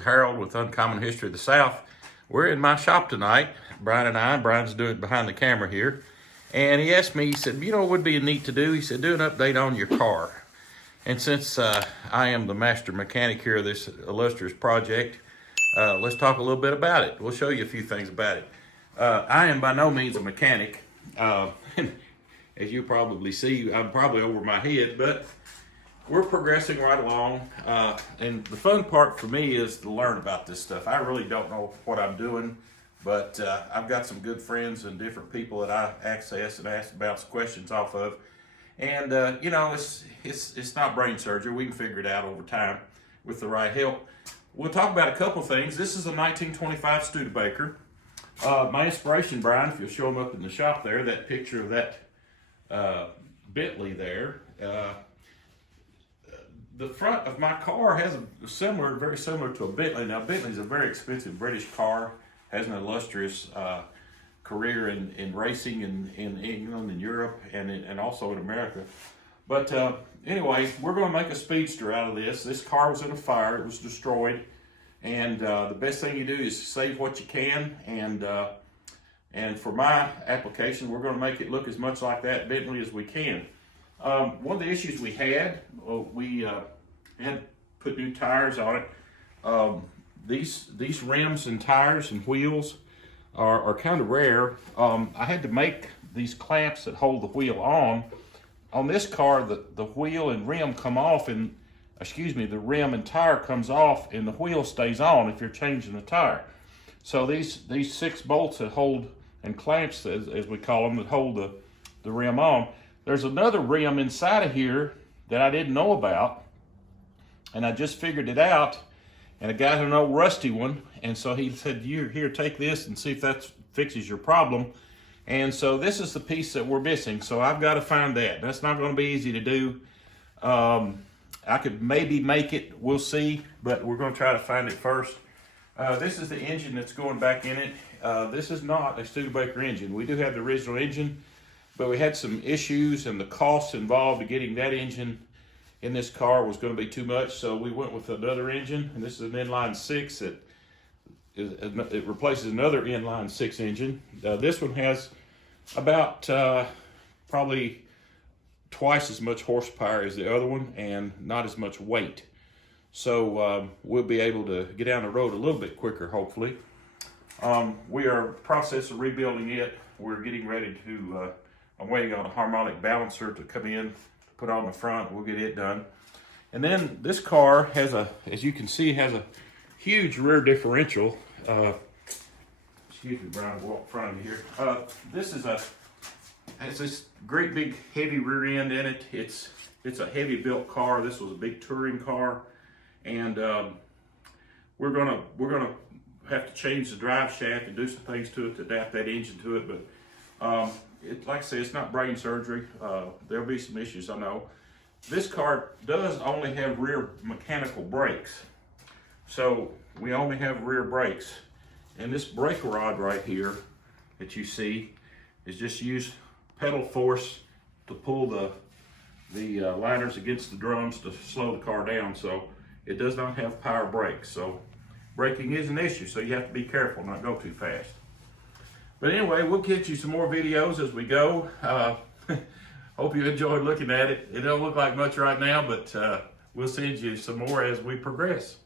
is Harold with Uncommon History of the South. We're in my shop tonight, Brian and I. Brian's doing it behind the camera here. And he asked me, he said, you know what would be neat to do? He said, do an update on your car. And since I am the master mechanic here of this illustrious project, let's talk a little bit about it. We'll show you a few things about it. I am by no means a mechanic. As you probably see, I'm probably over my head, but we're progressing right along. And the fun part for me is to learn about this stuff. I really don't know what I'm doing, but I've got some good friends and different people that I access and ask bounce questions off of. And you know, it's not brain surgery. We can figure it out over time with the right help. We'll talk about a couple things. This is a 1925 Studebaker. My inspiration, Brian, if you'll show them up in the shop there, that picture of that Bentley there. The front of my car has a very similar to a Bentley. Now, Bentley's a very expensive British car, has an illustrious career in racing in England and Europe and also in America. But anyway, we're going to make a speedster out of this. This car was in a fire. It was destroyed. And the best thing you do is save what you can. And for my application, we're going to make it look as much like that Bentley as we can. One of the issues we had to put new tires on it. These rims and tires and wheels are kind of rare. I had to make these clamps that hold the wheel on. On this car, the wheel and rim come off, and the rim and tire comes off, and the wheel stays on if you're changing the tire. So these 6 bolts that hold, and clamps as we call them, that hold the rim on. There's another rim inside of here that I didn't know about, and I just figured it out, and I got an old rusty one, and so he said, here, take this and see if that fixes your problem. And so this is the piece that we're missing, so I've got to find that. That's not going to be easy to do. I could maybe make it, we'll see, but we're going to try to find it first. This is the engine that's going back in it. This is not a Studebaker engine. We do have the original engine, but we had some issues, and the cost involved in getting that engine in this car was going to be too much, so we went with another engine, and this is an inline 6. It replaces another inline 6 engine. This one has about probably twice as much horsepower as the other one and not as much weight. So we'll be able to get down the road a little bit quicker, hopefully. We are in the process of rebuilding it. We're getting ready to, I'm waiting on a harmonic balancer to come in, put on the front. We'll get it done. And then this car has as you can see, has a huge rear differential. Excuse me, Brian, walk in front of you here. This has this great big heavy rear end in it. It's a heavy built car. This was a big touring car, and we're gonna have to change the drive shaft and do some things to it to adapt that engine to it. But like I say, it's not brain surgery. There'll be some issues, I know. This car does only have rear mechanical brakes, so we only have rear brakes. And this brake rod right here that you see is just use pedal force to pull the liners against the drums to slow the car down. So it does not have power brakes. So braking is an issue, so you have to be careful, not go too fast. But anyway, we'll get you some more videos as we go. Hope you enjoyed looking at it. It don't look like much right now, but we'll send you some more as we progress.